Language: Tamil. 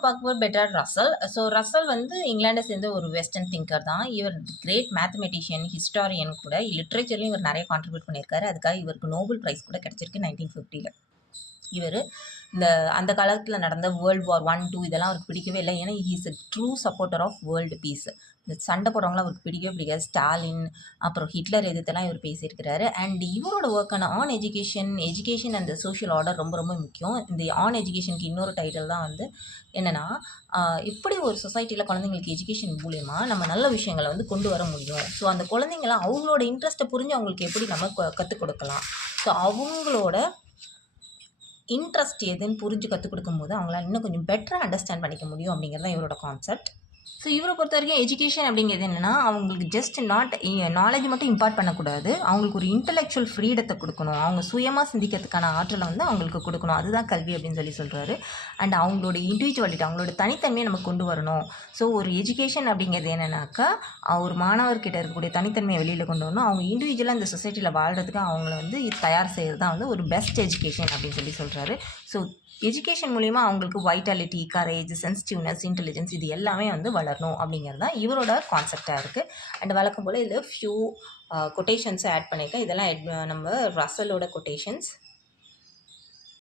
நம்ம பார்க்கும்போது பெர்ட்ராண்ட் ரசல். ஸோ ரசல் வந்து இங்கிலாண்டை சேர்ந்த ஒரு வெஸ்டர்ன் திங்கர் தான். இவர் கிரேட் மேத்தமெட்டிஷியன், ஹிஸ்டாரியன் கூட. லிட்ரேச்சர்லையும் இவர் நிறைய கான்ட்ரிபியூட் பண்ணியிருக்காரு. அதுக்காக இவருக்கு நோபல் ப்ரைஸ் கூட கிடச்சிருக்கு 1950. இவர் அந்த காலத்தில் நடந்த வேர்ல்டு வார் 1, 2 இதெல்லாம் அவருக்கு பிடிக்கவே இல்லை. ஏன்னா he is a true supporter of world peace. இந்த சண்டை போடுறவங்களாம் அவருக்கு பிடிக்கவே பிடிக்காது. ஸ்டாலின் அப்புறம் ஹிட்லர் எதிர்த்தெல்லாம் இவர் பேசியிருக்கிறாரு. அண்ட் இவரோட ஒர்க்கான on education and social order ரொம்ப ரொம்ப முக்கியம். இந்த ஆன் எஜுகேஷனுக்கு இன்னொரு டைட்டில் தான் வந்து என்னென்னா, எப்படி ஒரு சொசைட்டியில் குழந்தைங்களுக்கு எஜுகேஷன் மூலயமா நம்ம நல்ல விஷயங்களை வந்து கொண்டு வர முடியும். ஸோ அந்த குழந்தைங்களாம் அவங்களோட இன்ட்ரெஸ்ட்டை புரிஞ்சு அவங்களுக்கு எப்படி நம்ம கற்றுக் கொடுக்கலாம். ஸோ அவங்களோட இன்ட்ரெஸ்ட் எதுன்னு புரிஞ்சு கற்றுக் கொடுக்கும்போது அவங்களால இன்னும் கொஞ்சம் பெட்டராக அண்டர்ஸ்டாண்ட் பண்ணிக்க முடியும் அப்படிங்கிறது தான் இவரோட கான்செப்ட். ஸோ இவரை பொறுத்த வரைக்கும் எஜுகேஷன் அப்படிங்கிறது என்னென்னா, அவங்களுக்கு ஜஸ்ட் நாலேஜ் மட்டும் இம்பார்ட் பண்ணக்கூடாது. அவங்களுக்கு ஒரு இன்டெலெக்சுவல் ஃப்ரீடத்தை கொடுக்கணும். அவங்க சுயமாக சிந்திக்கிறதுக்கான ஆற்றலை வந்து அவங்களுக்கு கொடுக்கணும். அதுதான் கல்வி அப்படின்னு சொல்கிறாரு. அண்ட் அவங்களோட இண்டிவிஜுவாலிட்டி, அவங்களோட தனித்தன்மையை நம்ம கொண்டு வரணும். ஸோ ஒரு எஜுகேஷன் அப்படிங்கிறது என்னென்னாக்கா, ஒரு மாணவர்கிட்ட இருக்கக்கூடிய தனித்தன்மையை வெளியில் கொண்டு வரணும். அவங்க இண்டிவிஜுவலாக இந்த சொசைட்டியில் வாழ்கிறதுக்கு அவங்கள வந்து தயார் செய்கிறது தான் வந்து ஒரு பெஸ்ட் எஜுகேஷன் அப்படின்னு சொல்கிறாரு. ஸோ எஜுகேஷன் மூலிமா அவங்களுக்கு வைட்டாலிட்டி, கரேஜ், சென்சிட்டிவ்னஸ், இன்டெலிஜென்ஸ் இது எல்லாமே வந்து வளரணும் அப்படிங்கிறது தான் இவரோட கான்செப்டாக இருக்குது. அண்ட் வழக்கம் போல் இதில் ஃபியூ கொட்டேஷன்ஸை ஆட் பண்ணியிருக்கேன். இதெல்லாம் நம்ம ரசலோட கொட்டேஷன்ஸ்.